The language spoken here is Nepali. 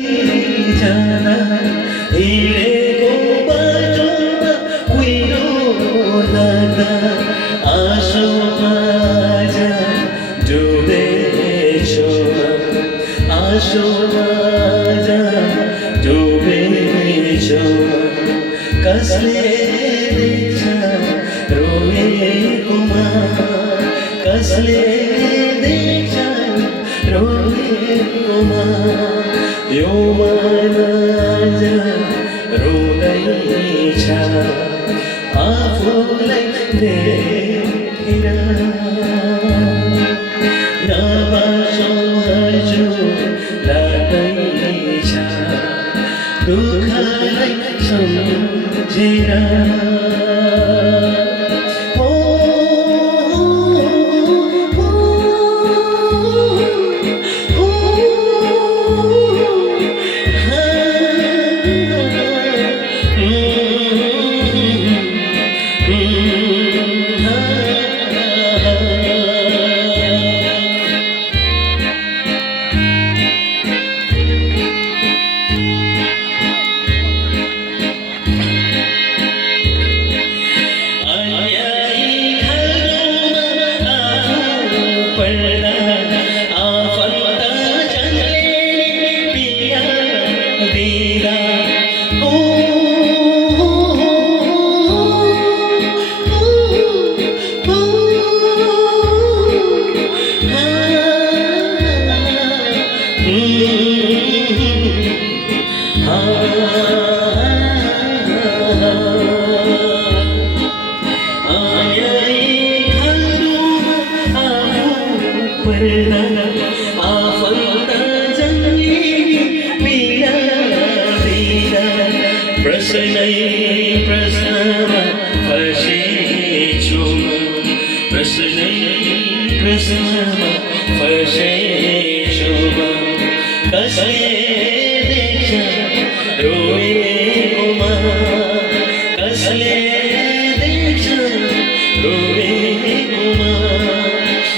जाना हिँडेको बाटोमा कुहिरो लाग्दा आँसुमा डुबेछु आँसुमा डुबेछु कसले देख्छ रोएकोमा कसले देख्छ रोएकोमा यो मन आज रुँदैछ आफूलाई देखेर नबाँचौँ हजुर लाग्दैछ दुःखलाई सम्झेर प्रश्नमा फसेछु प्रश्नमा फसेछु कसले